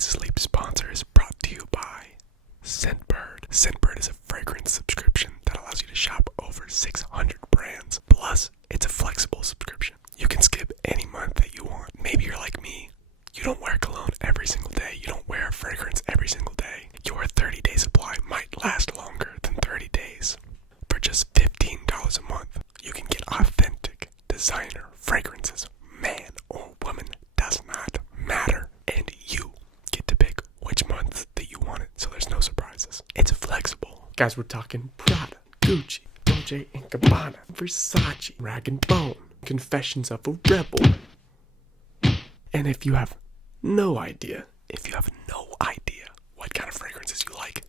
Tonight's sleep sponsor is brought to you by Scentbird. Scentbird is a fragrance subscription that allows you to shop over 600 brands. Plus, it's a flexible subscription. You can skip any month that you want. Maybe you're like me. You don't wear cologne every single day. You don't wear fragrance every single day. Your 30-day supply might last longer than 30 days. For just $15 a month, you can get authentic designer fragrances. Man or woman does not matter. And you get to pick which month that you want it, so there's no surprises. It's flexible. Guys, we're talking Prada, Gucci, Dolce & Gabbana, Versace, Rag & Bone, Confessions of a Rebel. And if you have no idea what kind of fragrances you like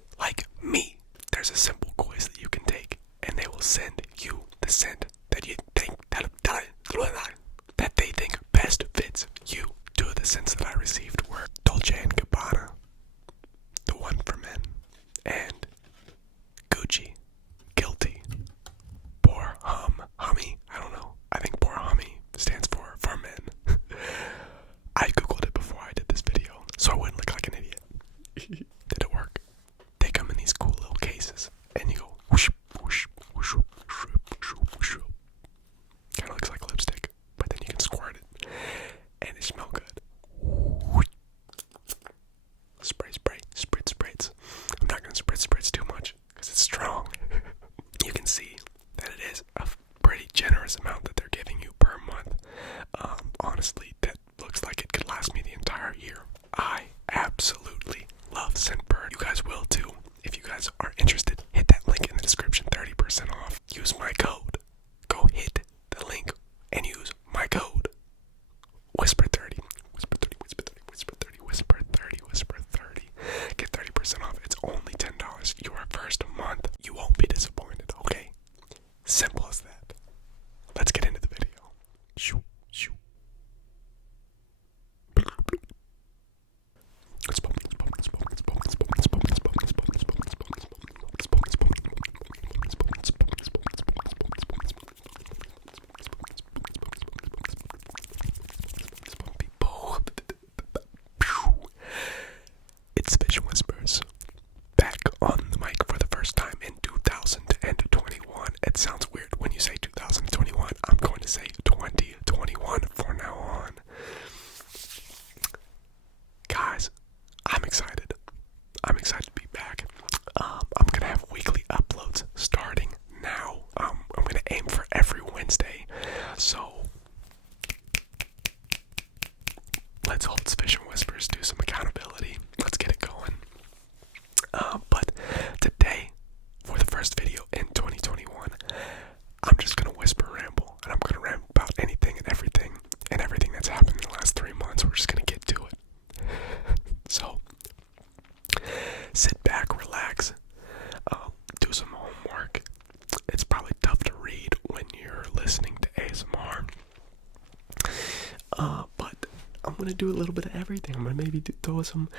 me, there's a simple quiz that you can take, and they will send you the scent that you think that they think best fits you. Two of the scents that I received were Dolce & Gabbana, the one for men, and Gucci, Guilty, Pour Homme, I don't know. I think Pour Homme stands for men. I googled it before I did this video, so I wouldn't look like an idiot. Did it work? They come in these cool little cases, and you go whoosh, whoosh, whoosh, whoosh, whoosh, whoosh. Kind of looks like lipstick, but then you can squirt it, and it smells good. Spritz. I'm not going to spritz too much, because it's strong. You can see that it is a pretty generous amount that they're giving you per month. Honestly, that looks like it could last me the entire year. I absolutely love Scentbird. You guys will too. If you guys are interested, hit that link in the description, 30% off. Use my code. Go hit the link and use my code. Whisper30. Whisper 30, Whisper 30, Whisper 30, Whisper 30, Whisper 30. Get 30% off. It's only $10. Your first month. You won't be disappointed, okay? Simple as that. Let's get into the video. Shoo, shoo. It's Vision Whispers, back on the mic for the first time in 2021. It sounds weird when you say 2021. I'm going to say 2021 from now on. Guys, I'm excited. I'm excited to be back. I'm going to have weekly uploads starting now. I'm going to aim for every Wednesday. So, let's hold Sufficient Whispers, do some accountability. Let's get it going. But today, for the first video in 2021, I'm just going to whisper ramble. And I'm going to ramble about anything and everything that's happened in the last 3 months. We're just going to get to it. So, sit back, relax, do some homework. It's probably tough to read when you're listening to ASMR. But I'm gonna do a little bit of everything. I'm gonna maybe throw some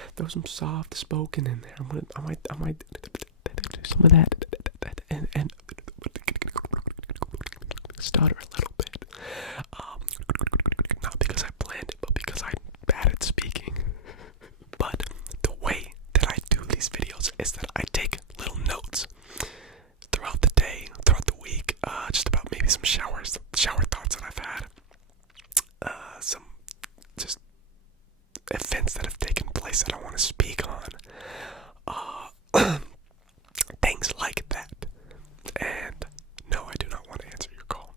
soft spoken in there. I might do some of that and stutter a little bit. Not because I planned it, but because I'm bad at speaking. But the way that I do these videos is that I take little notes throughout the day, throughout the week, just about maybe some shower thoughts that I've had, some just events that have taken place that I want to speak on, things like that. And no, I do not want to answer your call.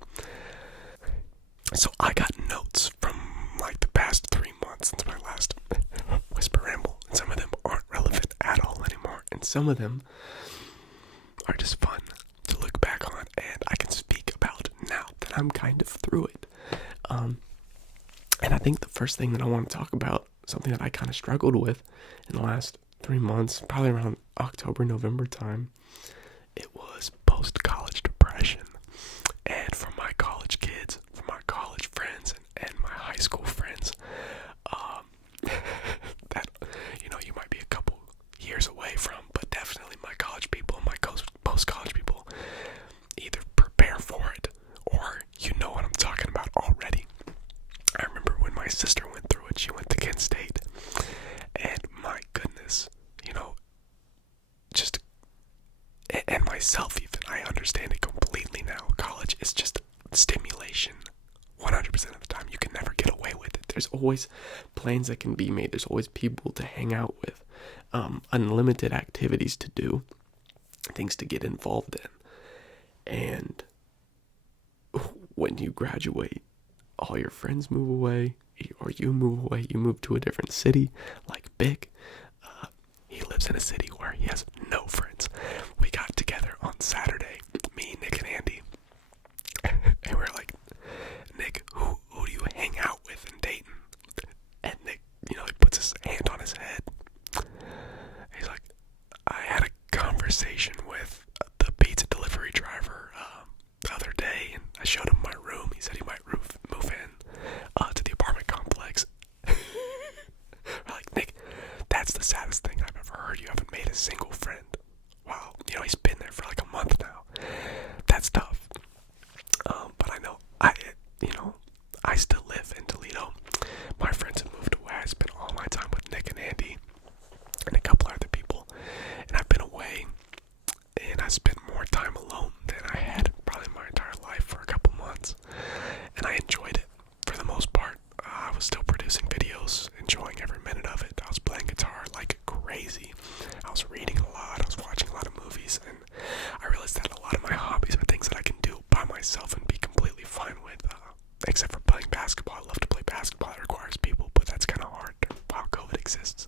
So I got notes from like the past 3 months since my last Whisper Ramble, and some of them aren't relevant at all anymore, and some of them are just fun to look back on, and I can speak about now that I'm kind of through it. And I think the first thing that I want to talk about, something that I kind of struggled with in the last 3 months, probably around October, November time, it was post-college depression. And for my college kids, for my college friends, and my high school friends, that, you might be a couple years away from, but definitely my college people and my post-college people, either prepare for it or you know what I'm talking about already. I remember when my sister went through it. She went to Kent State, and my myself even. I understand it completely now. College is just stimulation 100% of the time. You can never get away with it. There's always plans that can be made. There's always people to hang out with, unlimited activities to do, things to get involved in. And when you graduate, all your friends move away, or you move away. You move to a different city, like Big. He lives in a city where he has no friends. We got together on Saturday, me, Nick, and Andy, and we're like, Nick, who do you hang out with in Dayton? And Nick, he puts his hand on his head. He's like, I had a conversation with the pizza delivery driver the other day, and I showed him my room. He said he might move in to the apartment complex. We're like, Nick, that's the saddest thing I've ever heard. You haven't made a single friend. Wow, he's been there for like a month now. That's tough. But I know, I still live in Toledo. My friends have moved away. I spent all my time with Nick and Andy and a couple other people. And I've been away, and I spent more time alone than I had probably my entire life for a couple months. And I enjoyed it for the most part. I was still producing videos, enjoying every minute of it. I was playing guitar like crazy. I was reading a lot. I was watching a lot of movies. And I realized that a lot of my hobbies are things that I can do by myself and be completely fine with. Except for playing basketball. I love to play basketball. It requires people, but that's kind of hard while COVID exists.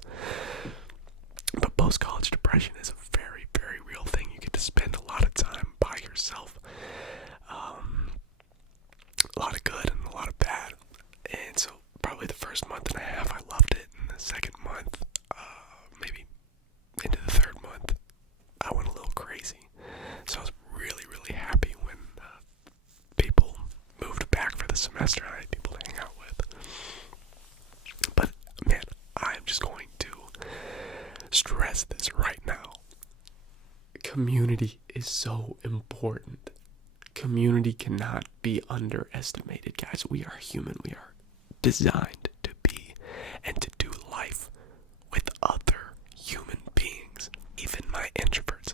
But post-college depression is a very, very real thing. You get to spend a lot of time by yourself. A lot of good and a lot of bad. And so probably the first month and a half I loved it. And the second month, maybe into the third month, I went a little crazy. So I was really, really happy when people moved back for the semester and I had people to hang out with. But man, I'm just going to stress this right now. Community is so important. Community cannot be underestimated, guys. We are human. We are designed to be and to do life with other human beings. Even my introverts.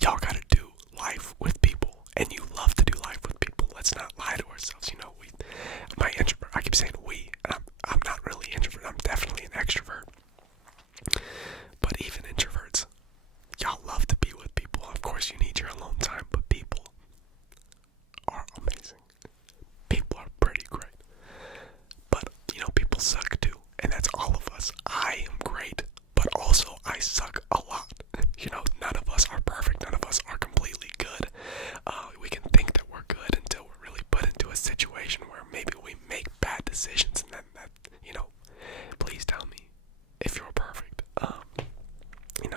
Y'all gotta do life with people, and you love to do life with people. Let's not lie to ourselves. My introvert, I keep saying we, and I'm not really introvert. I'm definitely an extrovert. But even introverts, y'all love to be with people. Of course, you need your alone time, but people are amazing. People are pretty great. But, people suck too, and that's all of us. I am great, but also I suck a lot. None of us are perfect. None of us are completely good. We can think that we're good until we're really put into a situation where maybe we make bad decisions, and then please tell me if you're perfect.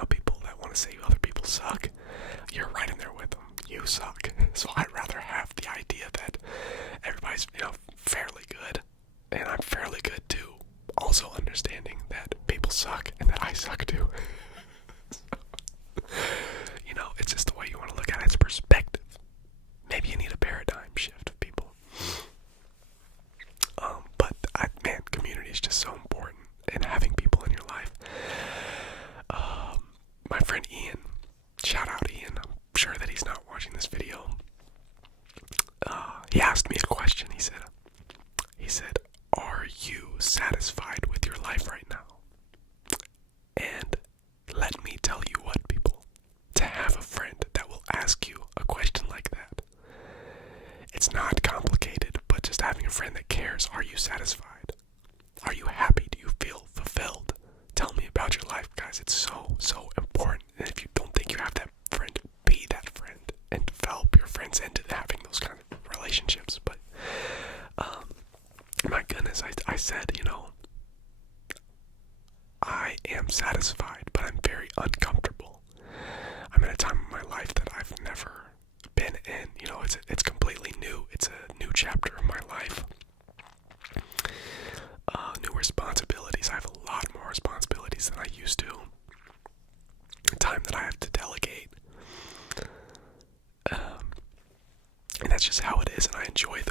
People that want to say other people suck, you're right in there with them. You suck. So I'd rather have the idea that everybody's, fairly good, and I'm fairly good too. Also understanding that people suck and that I suck too. It's just the way you want to look at it. It's perspective. Maybe you need a paradigm shift of people. But community is just so important, and having people in your life. My friend Ian, shout out Ian. I'm sure that he's not watching this video. He asked me a question. He said, "Are you satisfied with your life right now?" And let me tell you what, people. To have a friend that will ask you a question like that, it's not complicated, but just having a friend that cares. Are you satisfied? Are you happy? Do you feel fulfilled? Tell me about your life, guys. It's so, so important. And if you don't think you have that friend, be that friend and develop your friends into having those kind of relationships. But, my goodness, I said, I am satisfied, but I'm very uncomfortable. I'm in a time in my life that I've never been in. It's completely new. It's a new chapter of my life. New responsibilities. I have a lot more responsibilities than I used to. Time that I have to delegate. And that's just how it is, and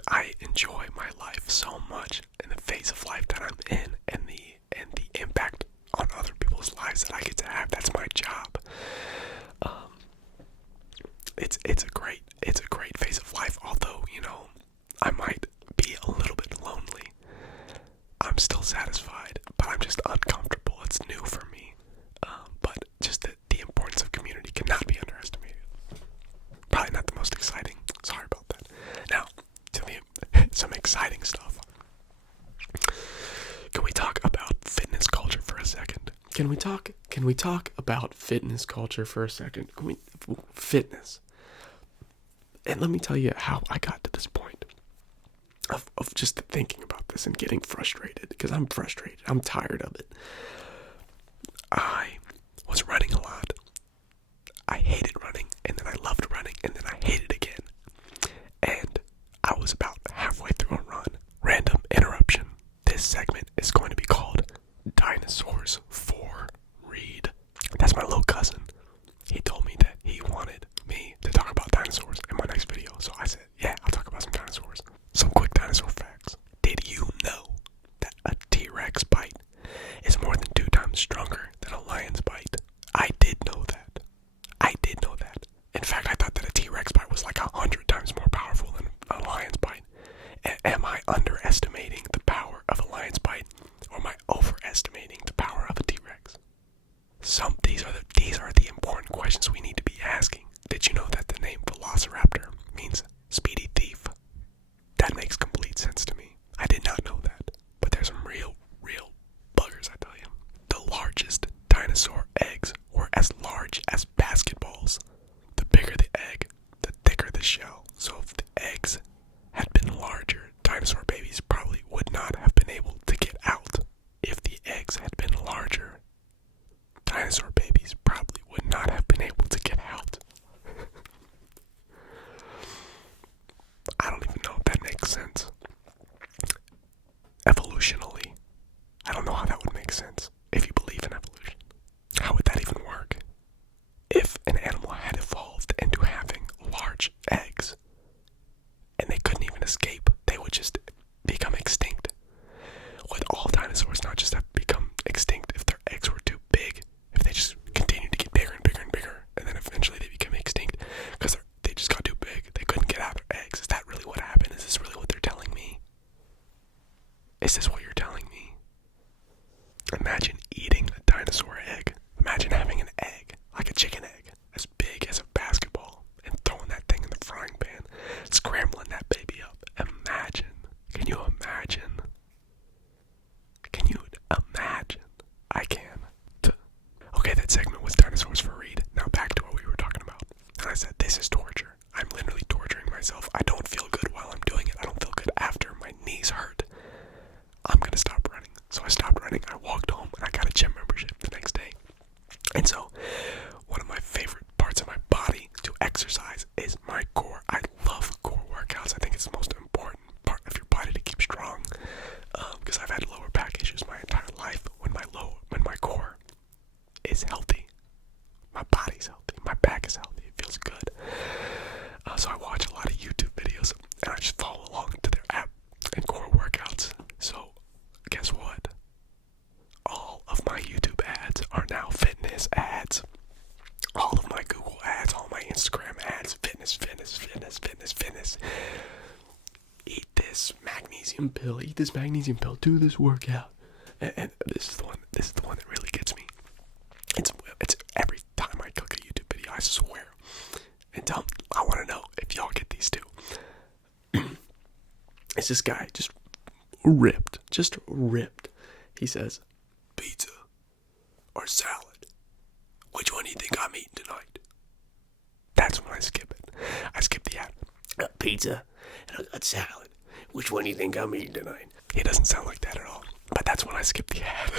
I enjoy my life so much in the phase of life that I'm in, and the impact on other people's lives that I get to have. That's my job. Can we talk about fitness culture for a second? Fitness. And let me tell you how I got to this point of just thinking about this and getting frustrated, because I'm frustrated. I'm tired of it. I was running a lot. I hated running, and then I loved running, and then I hated again. And I was about halfway through a run. Random interruption. This segment is going to be called Dinosaurs for Read. That's my little cousin. He told me that he wanted me to talk about dinosaurs in my next video. So I said, yeah, I'll talk about some dinosaurs. Some quick dinosaur facts. Did you know that a T-Rex bite is more than 2 times stronger than a lion's bite? I did know that. In fact, I thought that a T-Rex bite was like 100 times more powerful than a lion's bite. Am I underestimating the power of a lion's bite, or am I overestimating the power of a T-Rex? These are the important questions we need to be asking. Did you know that the name Velociraptor means speedy thief? That makes complete sense to me. I did not know that. But there's some real buggers, I tell you. The largest dinosaur eggs were as large as basketballs. The bigger the egg, the thicker the shell. So if the eggs had been larger, dinosaur babies probably would not have been able to get out. If the eggs had been larger, dinosaur babies probably would not have been able to get out. I don't even know if that makes sense. Evolutionally, I don't know how that would make sense. If you believe in evolution, how would that even work? If an animal had evolved into having large eggs, and they couldn't even escape, they would just become extinct. Would all dinosaurs not just have become extinct if their eggs were too big? If they just continued to get bigger and bigger and bigger, and then eventually they became extinct because they just got too big, they couldn't get out their eggs? Is that really what happened? Is this really what they're telling me? Is this what you're telling me? Imagine eating a dinosaur egg. Imagine having an egg, like a chicken egg, as big as a basketball, and throwing that thing in the frying pan, scrambling that baby up. Imagine. Can you imagine? Can you imagine? I can. Okay, that segment was Dinosaurs for Read. Now back to what we were talking about. And I said, this is torture. I'm literally torturing myself. I don't feel good while I'm doing it. I don't feel good after. My knees hurt. I'm gonna stop running. So I stopped running. I walked home and I got a gym membership the next day. And so, one of my favorite parts of my body to exercise is my core. I love core workouts. I think it's the most important part of your body to keep strong. Because I've had lower back issues my entire life. When my core is healthy, my body's healthy, my back is healthy, it feels good. So I watch a lot of YouTube videos and I just follow along to their app and core workouts. So guess what? All of my YouTube ads are now fitness ads. All of my Google ads, all my Instagram ads, fitness. Eat this magnesium pill, do this workout. And this is the one that really gets me. It's every time I click a YouTube video, I swear. And I want to know if y'all get these too. It's this guy, just ripped. He says, pizza or salad? Which one do you think I'm eating tonight? That's when I skip it. I skip the ad. Pizza and a salad. Which one do you think I'm eating tonight? He doesn't sound like that at all. But that's when I skip the ad.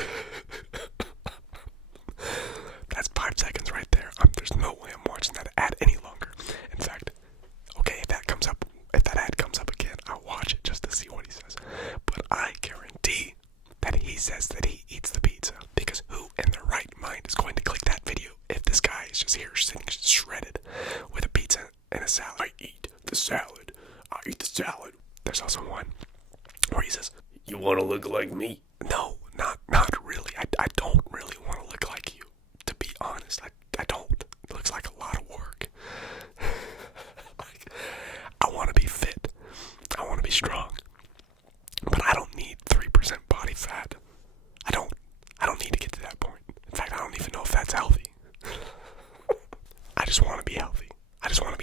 That's 5 seconds right there. There's no way I'm watching that ad any longer. In fact, okay, if that ad comes up again, I'll watch it just to see what he says. But I guarantee that he says that he eats the pizza, because who in their right mind is going to click that video if this guy is just here sitting shredded with a pizza and a salad? I eat the salad. There's also one where he says, you want to look like me? No, not really. I don't really want to look like you. To be honest, I don't. It looks like a lot of work. I want to be fit. I want to be strong. But I don't need 3% body fat. I don't need to get to that point. In fact, I don't even know if that's healthy. I just want to be healthy. I just want to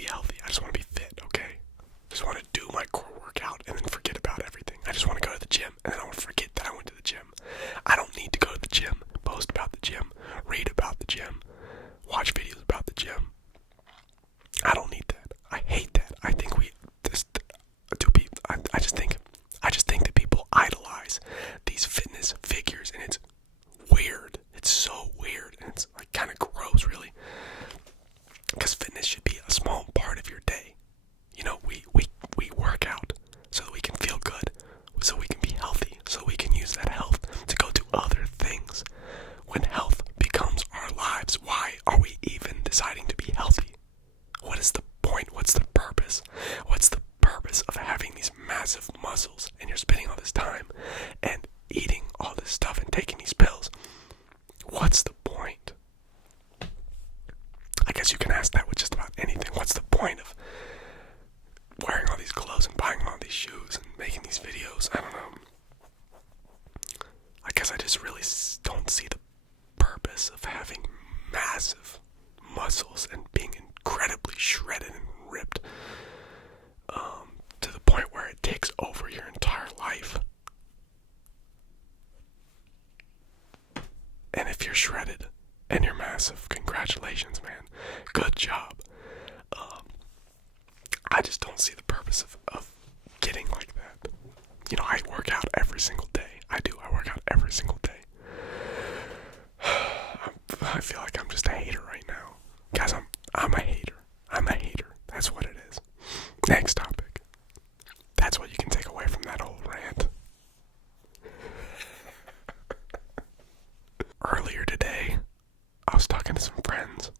be fit, okay? I just want to do my core workout and then forget about everything. I just want to go to the gym and then I want to forget that I went to the when health becomes our lives, why are we even deciding to be healthy? What is the point? What's the purpose? What's the purpose of having these massive muscles and you're spending all this time and eating all this stuff and taking these pills? What's the point? I guess you can ask that with just about anything. What's the point of wearing all these clothes and buying all these shoes and making these videos? I don't know. I guess I just really don't see the purpose of having massive muscles and being incredibly shredded and ripped to the point where it takes over your entire life. And if you're shredded and you're massive, congratulations, man. Good job. I just don't see the purpose of getting like that. You know, I work out every single day. I work out every single day. I feel like I'm just a hater right now. Guys, I'm a hater. I'm a hater. That's what it is. Next topic. That's what you can take away from that whole rant. Earlier today, I was talking to some friends,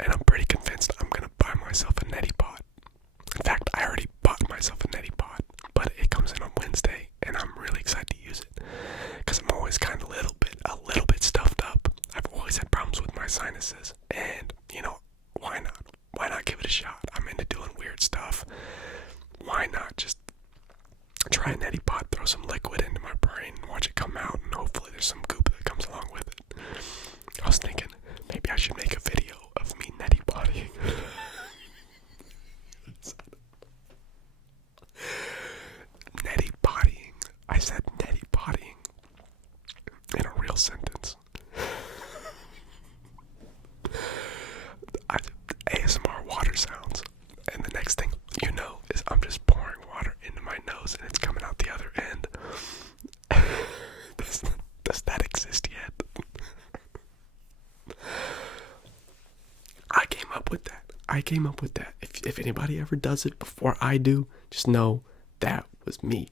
and I'm pretty convinced I'm gonna buy myself a neti pot. In fact, I already bought myself a neti pot, but it comes in on Wednesday, and I'm really excited to use it, because I'm always kind of a little bit stuffed up. I've always had problems with my sinuses, and, you know, why not? Why not give it a shot? I'm into doing weird stuff. Why not just try a neti pot, throw some liquid into my brain, watch it come out, and hopefully there's some goop that comes along with it. I was thinking, maybe I should make a video of me neti pottying. Neti pottying. I said neti pottying in a real sentence. ASMR water sounds, and the next thing you know is I'm just pouring water into my nose and it's coming out the other end. Does that exist yet? I came up with that. If anybody ever does it before I do, just know that was me.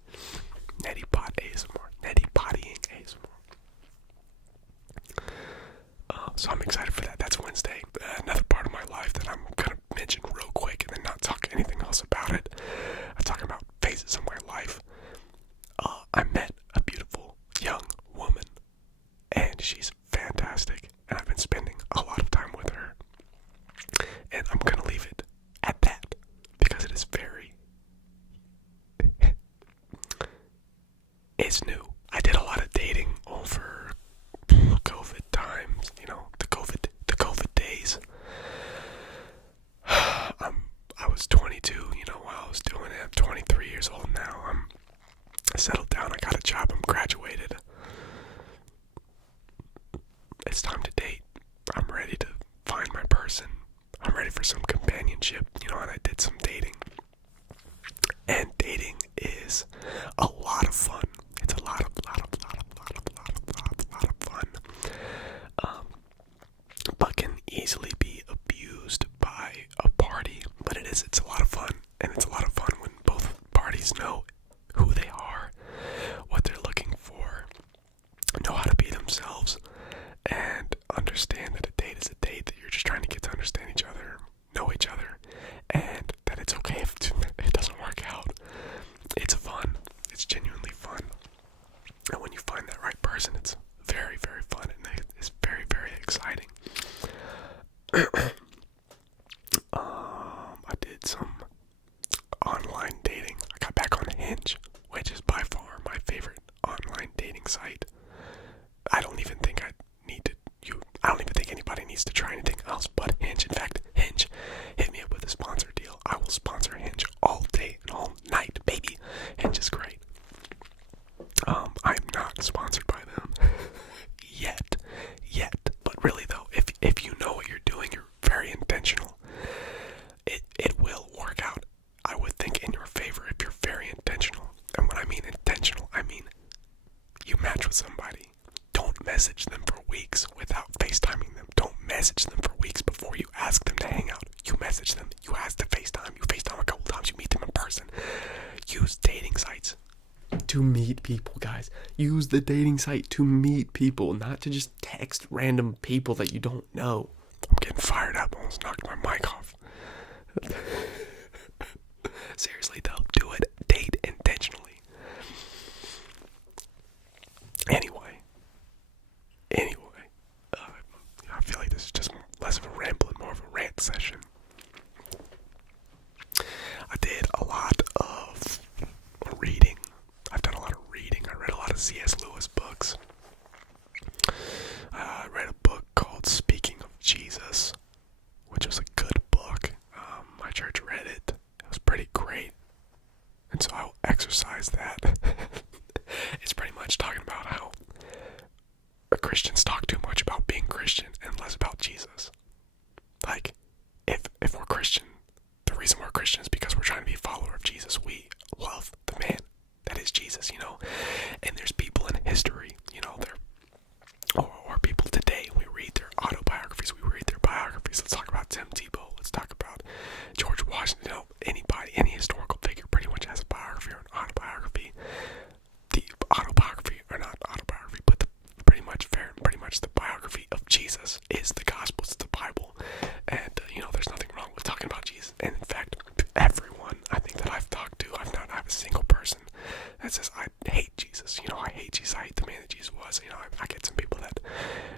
Neti pot ASMR. Neti pottying ASMR. So I'm excited for that. That's Wednesday. Another part of my life that I'm gonna mention real quick and then not talk anything else about it. I'm talking about phases of my life. I met a beautiful young woman, and she's fantastic, and I've been spending a lot of time with her. And I'm gonna leave it at that because it is it's new. I did a lot of dating over COVID times, you know, the COVID days. I was 22, you know, while I was doing it. I'm 23 years old now. I'm settled down. I got a job. I'm graduated. It's time to date. I'm ready to find my person. I'm ready for some companionship, you know, and I did some dating. And dating is a lot of fun. It's a lot of fun. But can easily be abused by a party. But it's a lot of fun. And it's a lot of fun when both parties know who they are, what they're looking for, know how to be themselves, and understand that a date is a date, that you're just trying to get to understand each other, know each other, and that it's okay if it doesn't work out. It's fun. It's genuinely fun. And when you find that right person, it's very, very fun, and it's very, very exciting. I did some online dating. I got back on Hinge, which is by far my favorite online dating site. I don't even think anybody needs to try anything else but Hinge. In fact, Hinge hit me up with a sponsor deal. I will sponsor Hinge all day and all night, baby. Hinge is great. I'm not sponsored by them yet. But really though, if you know what you're doing, you're very intentional. It will work out, I would think, in your favor if you're very intentional. And when I mean intentional, I mean you match with somebody. Don't message them for weeks without FaceTiming them. Don't message them for weeks before you ask them to hang out. You message them, you ask to FaceTime, you FaceTime a couple times, you meet them in person. Use dating sites to meet people, guys. Use the dating site to meet people, not to just text random people that you don't know. I'm getting fired up. I almost knocked my mic off. Seriously, though, do it. Date intentionally. Anyway, I feel like this is just less of a ramble and more of a rant session. I did a lot of reading. I've done a lot of reading. I read a lot of C.S. Lewis books. I read a book called Speaking of Jesus, which was a good book. My church read it. It was pretty great. And so I'll exercise that. It's pretty much talking about how Christians talk too much about being Christian and less about Jesus. Like, if we're Christian, the reason we're Christian is because we're trying to be a follower of Jesus. We love the man that is Jesus, you know. And there's people in history, you know, or people today, we read their autobiographies, we read their biographies. Let's talk about Tim Tebow. Let's talk about George Washington. You know, anybody, any historical figure pretty much has a biography or an autobiography. The autobiography, or not autobiography, but pretty much the biography of Jesus is the Gospels, the Bible. And, you know, there's nothing wrong with talking about Jesus. And in fact, everyone I think that I've talked to, I have a single person that says, I hate Jesus. You know, I hate Jesus. I hate the man that Jesus was. You know, I get some people that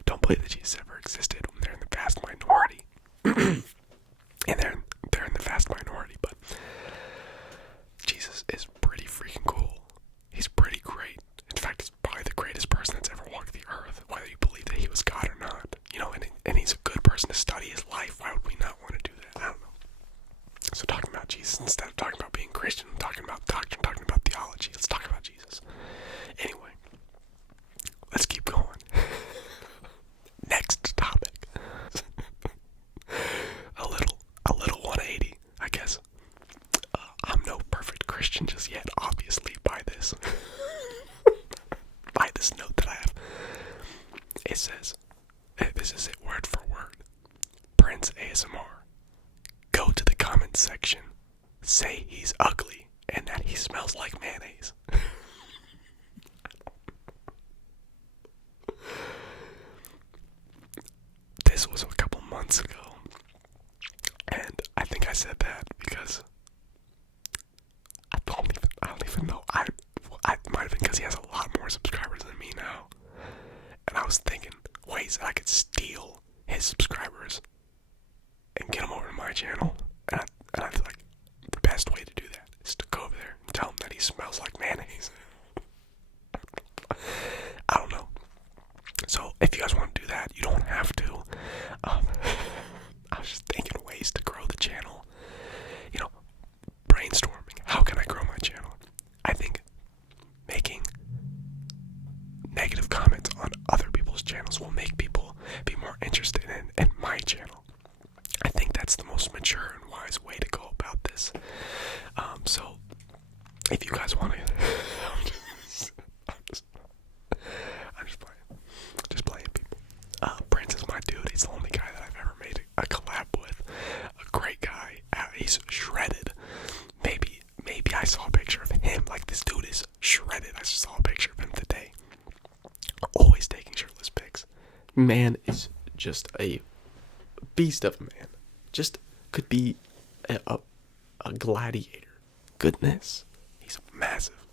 don't believe that Jesus ever existed. They're in the vast minority. And they're in the vast minority, but Jesus is pretty freaking cool. He's pretty great. In fact, he's probably the greatest person that's ever walked the earth, whether you believe that he was God or not. You know, and he's a good person to study his life. Why would we not want to do that? I don't know. So talking about Jesus instead of talking about being Christian, talking about doctrine, talking about theology, let's talk about Jesus. Anyway, let's keep going. Next topic. a little 180, I guess. I'm no perfect Christian just yet, obviously, by this. By this note that I have. It says, this is it word for word. Prince ASMR. Go to the comments section. Say he's ugly and that he smells like mayonnaise. This was a couple months ago. And I think I said that because I don't even know. I might have been because he has a lot more subscribers than me now. And I was thinking ways that I could steal his subscribers and get them over to my channel. And I feel like the best way to do that is to go over there and tell him that he smells like mayonnaise. I don't know. So if you guys want to do that, you don't have to. I was just thinking ways to grow the channel. You know, brainstorming. How can I grow my channel? I think making negative comments on other people's channels will make people be more interested in my channel. I think that's the most mature and wise way to go about this. So if you guys want to, I'm just playing people. Prince is my dude. He's the only guy that I've ever made a collab with. A great guy. He's shredded. Maybe I saw a picture of him. Like, this dude is shredded. I just saw a picture of him today. Always taking shirtless pics. Man is just a beast of a man. Just could be a gladiator. Goodness. He's massive.